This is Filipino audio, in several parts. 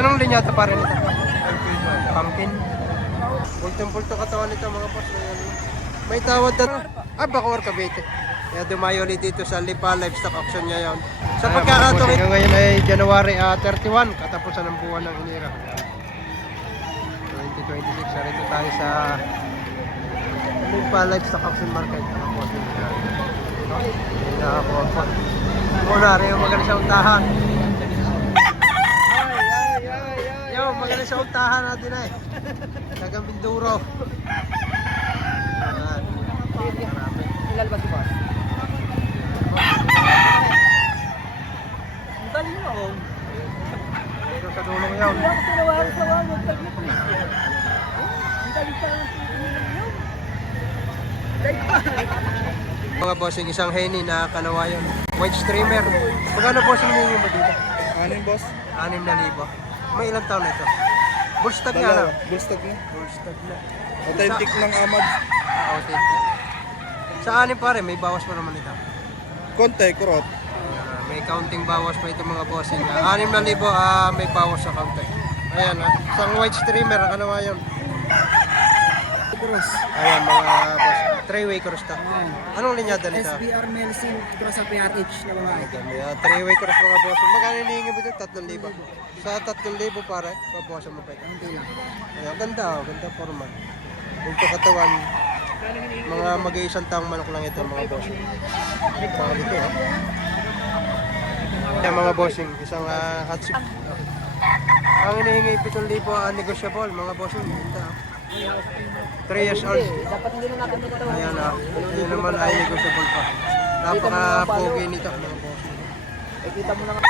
Anong linyata pa rin ito? Pumpkin. Pultong-pulto katawan nito mga boss. May tawad na. Bacoor, Cavite. Kaya dumayo ulit dito sa Lipa Livestock Auction ngayon. Sa pagkakataon ito ngayon ay January 31, katapusan ng buwan ng Inira. 2026, sarito tayo sa Lipa Livestock Auction Market. Muna rin yung magaling sa untahan. Yo, magaling sa untahan natin ay. Tagang Binduro. Ilan ba si boss? Ang dali mo ako. Ito sa dulong yun. Hindi ako tinawaran sa wala. Ang dali sa Mga bossing, isang henny na kanawayon. White streamer. Magkano bossing ninyo mo dito? Anim boss? 6,000. May ilang taon na ito? Bullstag nga lang. Bullstag na. Bullstag na. Authentic ng amag. Authentic. Sa anim pare, may bawas pa naman ito. Konti, kurot. May counting bawas pa ito mga bossing. 6,000 may bawas sa counting. Ayan, isang white streamer, kanawayon. Cross. Ayan mga boss. 3-way cross ta. Anong linyada nito? SBR Melsin Cross ang PRH na babae. 3-way cross mga boss. Magkano hinihingi mo dito? 3,000. Sa 3,000 pare, pabawasan mo pa ito. Ayan, ganda, ganda forma. Ito katawan. Mga mag-iisang taong manok lang ito mga boss. Mga dito Ayan mga bossing, isang hot soup. Ang hinihingi 7,000 negotiable mga bossing. Ganda. 3 years old. Dapat hindi na natin ito. Ayan yun naman ay negotiable pa. Napaka-pogi nito mga bossing. Kita mo na nga.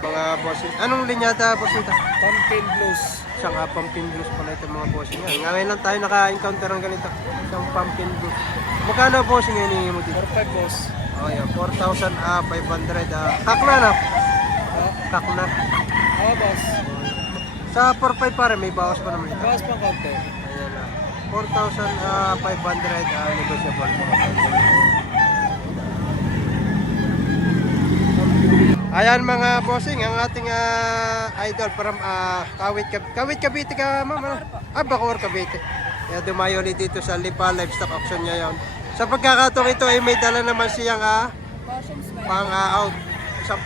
Mga bossing. Anong linyata boss nito? Pumpkin blues. Isang pumpkin blues pala ito mga bossing. Ngayon lang tayo naka-encounter ng ganito. Isang pumpkin blues. Magkano bossing yung hinihingi mo dito? 4-5 boss. Oh, yeah. 4,500. Kakna na. Kakna. Oo boss. Sa 4,500 pare, may bawas pa naman ito. Bawas pang konti. Ayan na. 4,500 negotiable. Ayan mga bossing, ang ating idol from Kawit Cavite ka ma'am. Bacoor, Cavite. Kaya dumayo ulit dito sa Lipa Livestock Auction ngayon. Sa pagkakataon ito ay may dala naman siyang pang out. Isang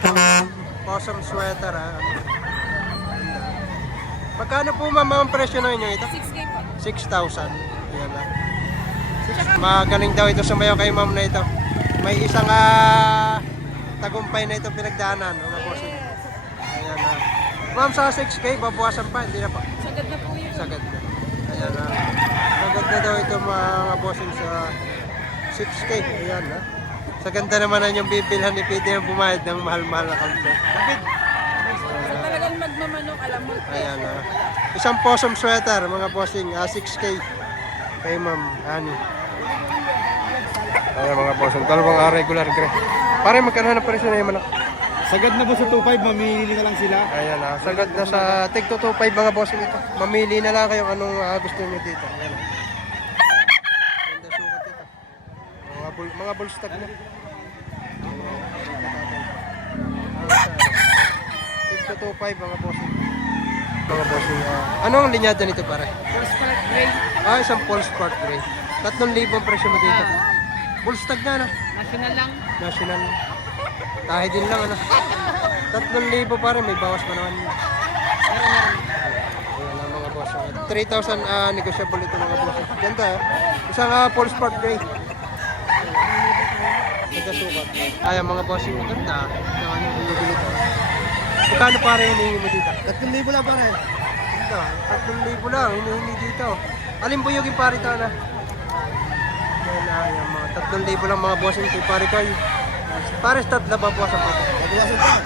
possum sweater. Magkano po ma'am ang presyo na inyo ito? 6K po. 6,000. Ayan na. Magaling daw ito sa mayo kay ma'am na ito. May isang tagumpay na ito pinagdaanan. Mga bossing. Ayan na. Ma'am sa 6K, babawasan pa. Hindi na pa. Sagad na po yun. Sagad na. Ayan na. Sagad na daw ito mga bossing sa 6K. Ayan na. Sa ganda naman ang yung bibilhan ni Pete yung bumayad ng mahal-mahal na kalpe. Sa talagang magmamanok, alam mo. Ayan na. Isang possum sweater mga bossing. 6K. Kay ma'am Ani. Ayan mga bossing. Dalawang regular gray. Pare magkano na presyo na yung manok? Sagad na boss sa 2-5, mamili na lang sila. Ayan na. Sagad na sa tig 225 mga bossing ito. Mamili na lang kayong anong gusto nyo dito. Ayan. Ganda sukat ito. Mga bullstag na. Tig 225 mga bossing. Mga bossing. Anong linyada nito pare? First part gray. Isang Pulse Sport Gray. 3,000 ang presyo mo dito. Bullstag na no? National lang. National. Tahi din lang ano. 3,000 pare, may bawas pa naman. Ayan lang mga boss. 3,000 negotiable ito mga boss. Ganda Isang full sport gray. Ganda sukat. Ayan mga boss yung maganda. Naman yung binibili ito. Magkano pare hinihingi mo dito? 3,000 lang pare. Ganda. 3,000 lang hinihingi dito. Alin po yung pare ito na? Ayan mga 3,000 lang mga boss yung pare ko. Pares tatlo ba buwasan pa ito? Babawasan pa.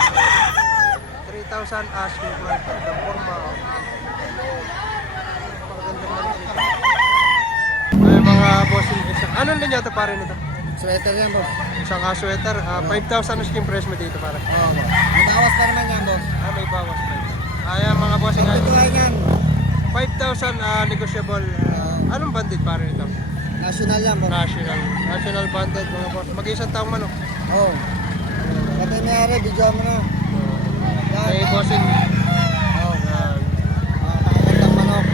3,000 asking price. Ang forma. Maganda naman ito. Ay mga bossing. Anong linya ito pare nito? Sweater yan boss. Isang sweater. 5,000 asking price mo dito pare. Oo boss. May bawas pa naman yan boss. May bawas pa. Ayan mga bossing. Ito lang yan. 5,000 negotiable. Anong bandit pare nito? National yan boss. National bandit mga boss. Mag-isang taong manok. Oo. Pati may ari, video mo na. bossing. Oh, Yan. pakagandang manok.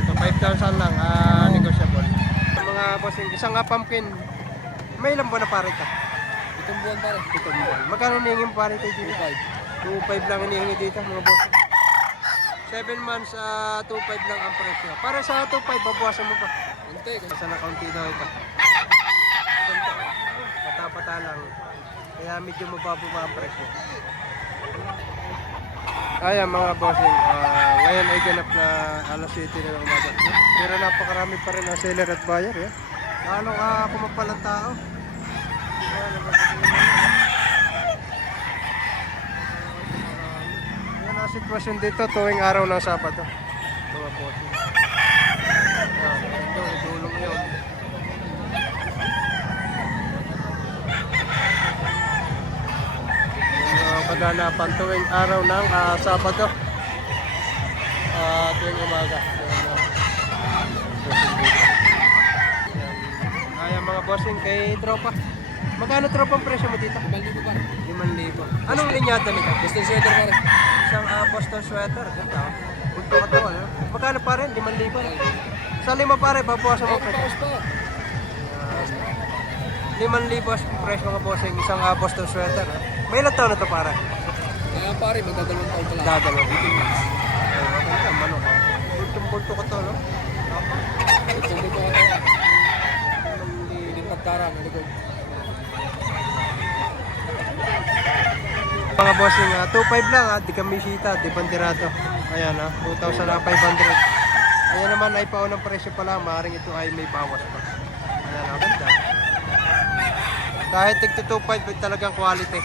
Ito 5,000 lang, negotiable. Mga bossing, isang pumpkin. May ilang buwan na pare ka? Itong buwan pare. Ito buwan. Magkano hinihingi mo pare tayo dito? 2.5 lang hinihingi dito mga bossing. 7 months, 2.5 lang ang presyo. Para sa 2.5, babawasan mo pa. Kunti. Sa na-county daw ito. Pata-pata lang. Kaya medyo mababa ang presyo. Ayan mga bossing, ngayon ay ganap na alas 7 na ng umaga. Pero napakarami pa rin ang seller at buyer. Eh. Lalo kumapalang tao. Yan ang sitwasyon dito tuwing araw ng Sabado. Mga bossing. Ito, dulong yun. Kaganapan tuwing araw ng Sabado. Tuwing umaga. Ayan mga bossing kay tropa. Magkano tropa ang presyo mo dito? 5,000 pare. 5,000. Anong linyata nito? Boston sweater pare. Isang Boston sweater. Ganda. Punto ka to. Ano? Magkano pa rin? 5,000. Sa 5 pare, babawasan mo pa. Tapos pa. 5,000 presyo mga bossing. Isang Boston sweater. May ilang taon na to para? Kaya pare, magdadalawang taon pa lang. Dadalo. Maganda, manok. Bultong-bulto ka to, no? Itong buwan ko ito. Hindi pagkarang. Ano Mga bossing, 2.5 lang di kami sita, di bandirado. Ayan 2,500. Ayan naman ay paunang presyo pa lang, maaaring ito ay may bawas pa. Ayan ganda. Kahit tig 2.5 talagang quality.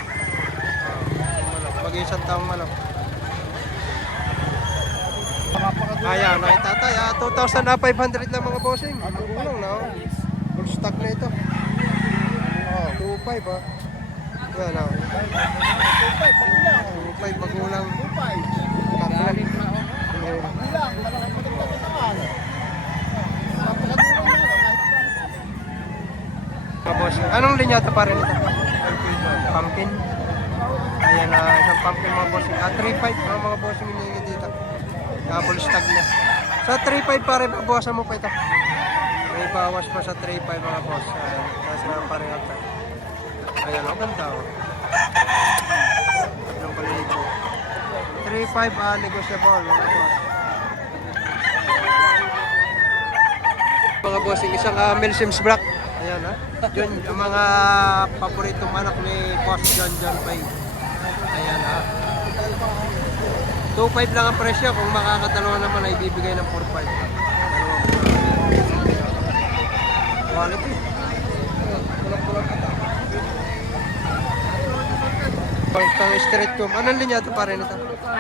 Mag-isang taong manok. Ayan, nakitatay 2,500 lang mga bossing. Magulang na full stock na ito. 2.5 Yan 2.5 magulang. Galing na ako. Boss, anong linyata pa rin ito? Pumpkin. Ayan isang pumpkin mga boss. 3.5 ang mga boss yung hinihingi dito. Double stock na. Sa 3.5 pa rin, babawasan mo pa ito. May bawas pa sa 3.5 mga boss. Ayan, nasa na pa rin ito. Ayan, ang ganda Ilang palibo. 3.5 negotiable mga boss. Mga boss, yung isang Milsims Black. Ayan John, ang mga paboritong anak ni Boss John Pay. Ayan 2.5 lang ang presyo. Kung makakadalawa naman ay bibigay ng 4.5. Quality. Pang straight comb. Anong linya ito pa rin ito?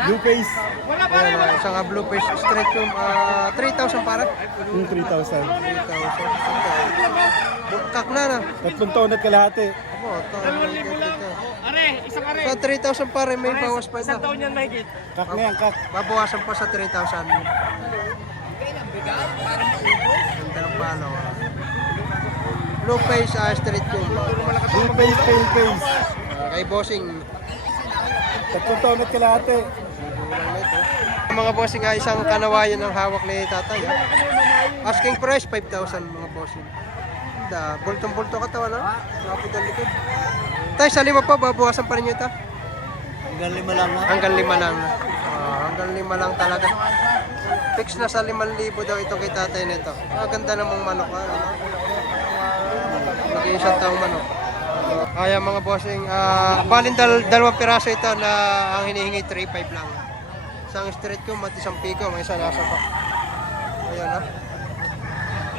Blue face. Ayan, isang blue face straight comb. 3,000 para? Yung 3,000. 3,000. Kak na. 3 taon at kalahati. Abo, sa 3,000 pare, may bawas pa ito. Kak na yan, kak. Babawasan pa sa 3,000. Ganda ng palo. Blue face, straight comb. Blue face, pale face. Kay bossing. 3 taon at kalahati. Mga bossing, isang kanawayan ng hawak ni tatay. Asking price, 5,000 mga bossing. Bultong-bulto ka tawa, no? Kapit ang likod. Tay, sa 5 pa, babawasan pa rin nyo ito? Hanggang 5 lang na. Hanggang 5 lang. Hanggang 5 lang talaga. Fix na sa 5,000 daw ito kay tatay nito. Ganda namang manok. Mag-iisang taong manok. Ayan mga bossing, balin dalawang piraso ito na ang hinihingi 3.5 lang. Isang straight comb at isang pico, may isa nasa pa. Ayan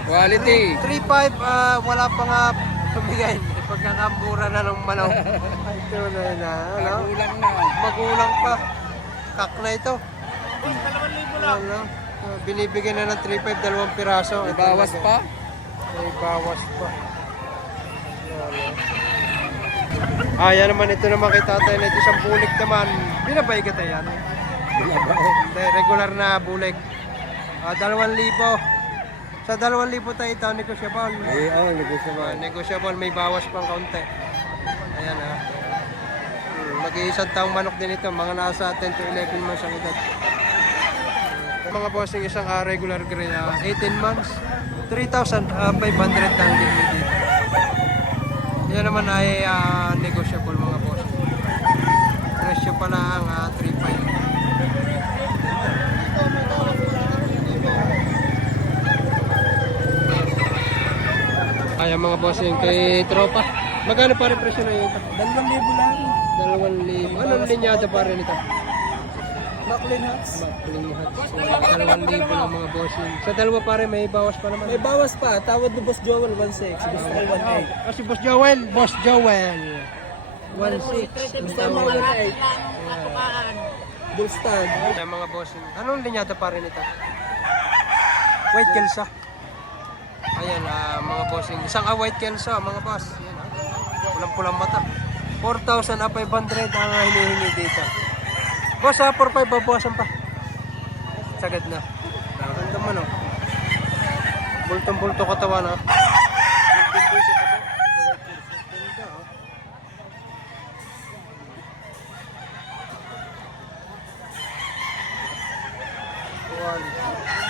Quality. 3.5, wala pa nga tumigay. Pagkakamura na ng manok. Ito na yun Magulang na. Magulang pa. Kak na ito. Binibigyan na ng 3.5, dalawang piraso. May bawas pa. May bawas pa. Yan naman ito naman kay tatay na ito. Isang bulik naman. Binabay ka tayo yan. Hindi, regular na bulik. 2,000. Sa 2,000 tayo ito, negosyable. Negosyable. Negosyable, may bawas pang kaunti. Ayan Mag-iisang taong manok din ito, mga nasa 10 to 11 months ang edad. Mga bossing, isang regular grade, 18 months, 3,500 lang din dito. Yan naman ay negotiable mga bossing. Presyo pa lang 3,500. Kaya mga bossing kay tropa. Magkano pa rin presyo na yun? 2,000 lang. 2,000. Anong linyada pa rin ito? Backlin hats. Backling hats. 2,000 lang mga bossing. Sa dalawa pa rin may bawas pa naman. May bawas pa. Tawad ni Boss Joel, 1,600. Gusto ko 1,800. Si Boss Joel. Boss Joel. 1,600. Gusto mo 1,800. Bull stand. Kaya mga bossing. Anong linyada pa rin ito? White Kelsa. Ayan mga bossing. Isang white Kelsa mga boss. Ayan pulang-pulang mata. 4,500 ang hinihingi dito. Boss 4,500 babawasan pa. Sagad na. Ganda man oh. Bultong-bulto katawan oh.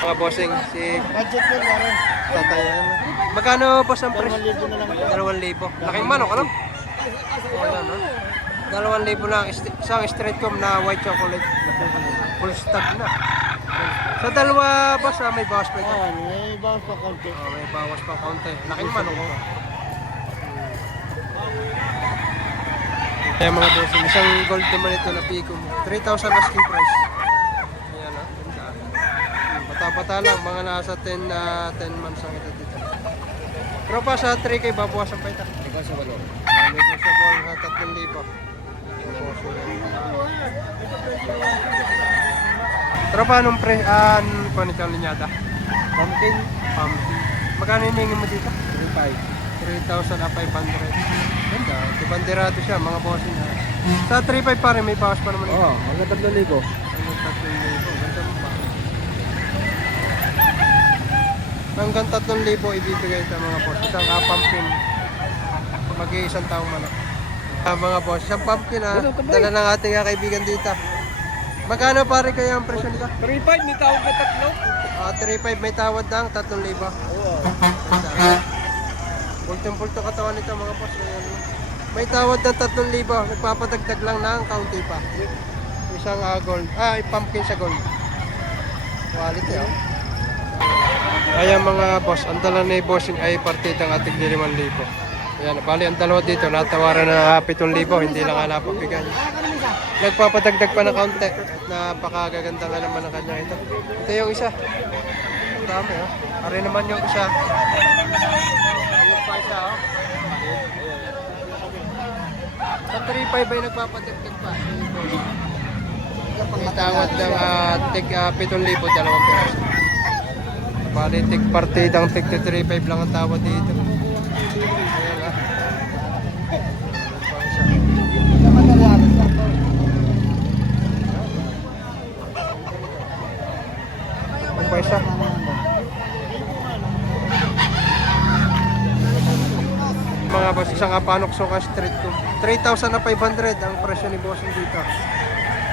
Mga bossing, si Budget ko na rin. Tatayan. Magkano boss ang presyo? 2,000 na lang. 2,000. Laking manok, ano? Ayan, no? 2,000 lang. Isang straight comb na white chocolate. Full stock na. Sa dalawa boss, may bawas pa ito. May bawas pa konti. May bawas pa konti. Laking manok, oh. Kaya mga bossing, isang gold naman ito na pico mo. 3,000 asking price. Ayan, no? Bata-bata lang, mga nasa 10 months ang ito dito. Pero pa sa 3K, babawasan pa ito. Ikaw sa walo. Medyo sa ball na 3,000. Pero pa anong kung ito ang linyada? Pumpkin. Magkano hiningi mo dito? 3,500. 3,500. Ganda, dibanderado siya mga bossing. Sa 3,500 pa rin, may bawas pa naman ito. Oo, hanggang 3,000. Hanggang 3,000. Ganda mo pa. Hanggang 3,000 ibibigay ito mga boss. Isang pumpkin. Mag-iisang taong manok. Mga boss, isang pumpkin dala ng ating kaibigan dito. Magkano pare kaya ang presyo nito? 3,500 may tawag na tatlo. 3,500 may tawad lang, 3,000. Oo. Pultong-pulto katawan nito mga boss. May tawad ng 3,000. Nagpapadagdag lang ng kaunti pa. Isang gold. Pumpkin sa gold. Quality Ayan mga boss, ang dala ni bossing ay partidang ating 5,000. Ayan, bali ang dalawa dito, natawaran na 7,000, hindi lang napapigay. Nagpapadagdag pa ng kaunti at napakagaganda nga naman ang kanya ito. Ito yung isa. Ang dami Ari naman yung isa. Ayun pa isa Sa 3,500 ay nagpapadagdag pa. May tawad ng 7,000, dalawang piraso. Bali, partidang 3,500 lang ang tawad dito. Ayan Ang paisa. Mga boss, isang Apanok Soka Street to 3,500 ang presyo ni bossing dito.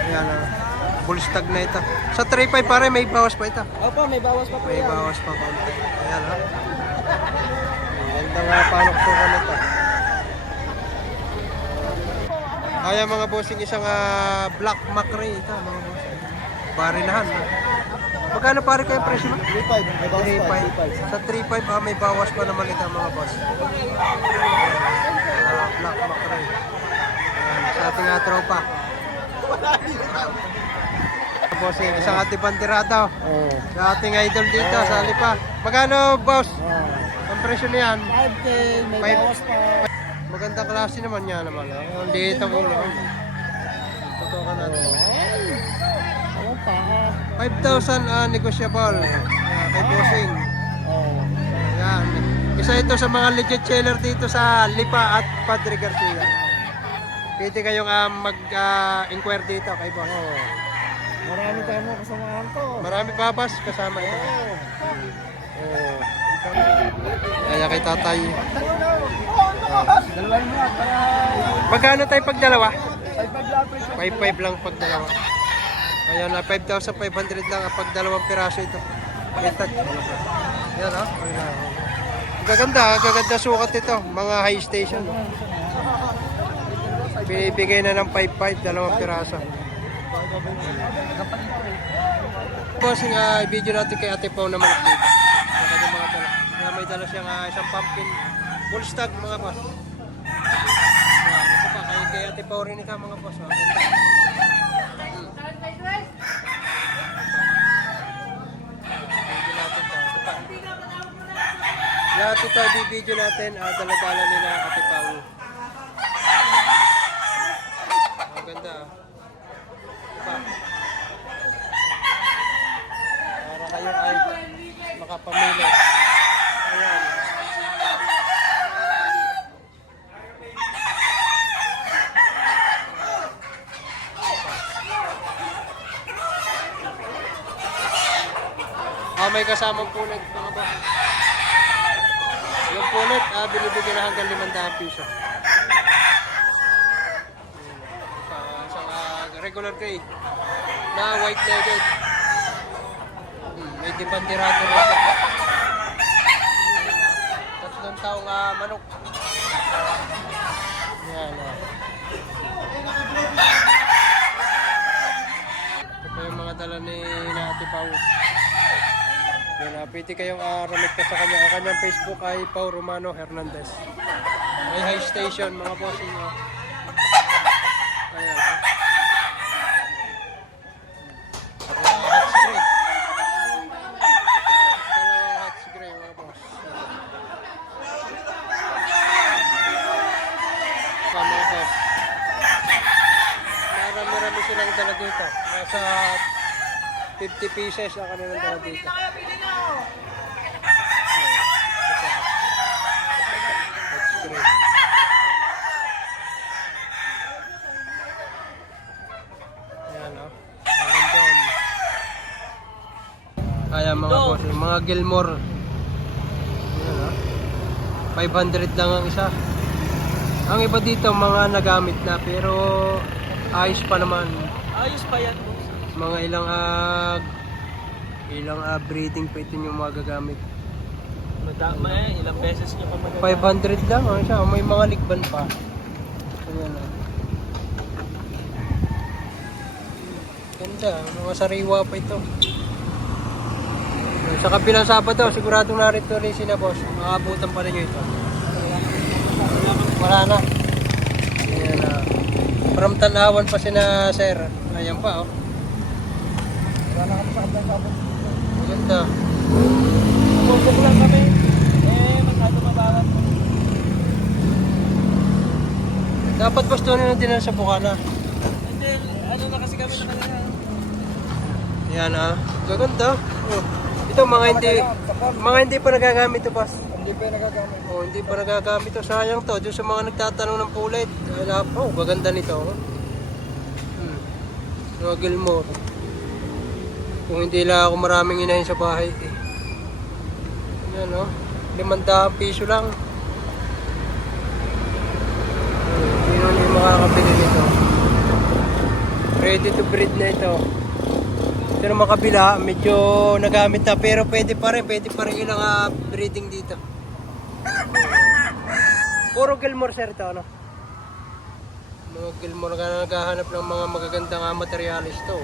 Ayan full stag na ito. Sa 3,500 pare may bawas pa ito. Opo, may bawas pa po May yan. bawas pa konti. Ayan Ganda nga Apanok Soka nito. Kaya mga bossing, isang black macrae ito mga bossing. Barinahan. Magkano pare kayo presyo mo? 3,500. May bawas pa. 3,500. Sa 3,500 may bawas pa naman ito mga boss. Black macrae. Sa ating tropa. Bossing, isang ating bandirada. Oo. Sa ating idol dito sa Lipa. Magkano boss? Ang presyo niyan? 5K, may Five. bawas pa. Magandang klase naman niya naman. Ang liit ang ulo. Tutukan natin. Ano pa? 5,000 negotiable. Kay bossing. Oo. Yan. Isa ito sa mga legit seller dito sa Lipa at Padre Garcia. Pwede kayong mag-inquire dito kay boss. Oo. Marami tayo mo kasamahan to. Marami babas kasama ito. Oo. Kaya kay tatay. Dalawan mo para Magkano tayo pag dalawa? 5K 5,500 lang pag dalawa. Ayan, 5,500 lang pag dalawang piraso ito. Ito. Yan, ha? Gaganda sukat ito. Mga high station. Binibigay na ng 5,500, dalawang piraso. Bossing, video natin kay Ate Pao naman dito. Mga dala. May dala siyang isang pumpkin full stag, mga boss. Ito pa, kay Ate Pao rin ika, mga boss. Ganda. Lahat ito, di-video natin, dala-dala nila Ate Pao. Ang ganda. Diba? Para kayo ay makapamili. Ayan. May kasamang punit, mga boss. Yung punit, binibigyan na hanggang 500 piso. Isang regular grade na white-legged. May dipantirato rin. 3 taong manok. Yan. Ito yung mga dala ni Ate Pao. Yan, pwede kayong ramit ka sa kanya. Ang kanyang Facebook ay Pao Romano Hernandez. May high station, mga bossing. Ayan. Hot spray. Dalawang hot spray, mga boss. Mga boss. Marami-rami silang dala dito. Nasa 50 pieces ang kanilang dala dito. Ayan, mga boss, yung mga Gilmore. Ayan, 500 lang ang isa. Ang iba dito mga nagamit na pero ayos pa naman. Ayos pa yan. Mga ilang breeding pa ito yung magagamit. Madama ilang beses nyo pa magagamit. 500 lang ang isa, may mga ligban pa. Ayan, ganda, mga sariwa pa ito. Sa kabilang Sabado, siguradong narito rin sila, boss. Makabutan pa rin nyo ito. Wala na. Ayan na. From Tanawan pa sina sir. Ayan pa, oh. Wala na kami sa kabilang sabon. Maganda. Bubog lang kami. Masyado mabarat. Dapat boss doon na din sa Bukana. Hindi, ano na kasi kami nakalala. Ayan, gaganda. Oh. Ito mga hindi pa nagagamit ito, boss. Hindi pa yung nagagamit. Oh, hindi pa nagagamit ito. Sayang to. Doon sa mga nagtatanong ng pulit. Gaganda nito. Mga Gilmore. Kung hindi lang ako maraming inahin sa bahay. Yan, 500 piso lang. Sino na yung makakabili nito? Ready to breed na ito. Pero makabila, medyo nagamit na. Pero pwede pa rin ilang breeding dito. Puro Gilmore, sir, ito, Mga Gilmore na naghahanap ng mga magagandang materialis to.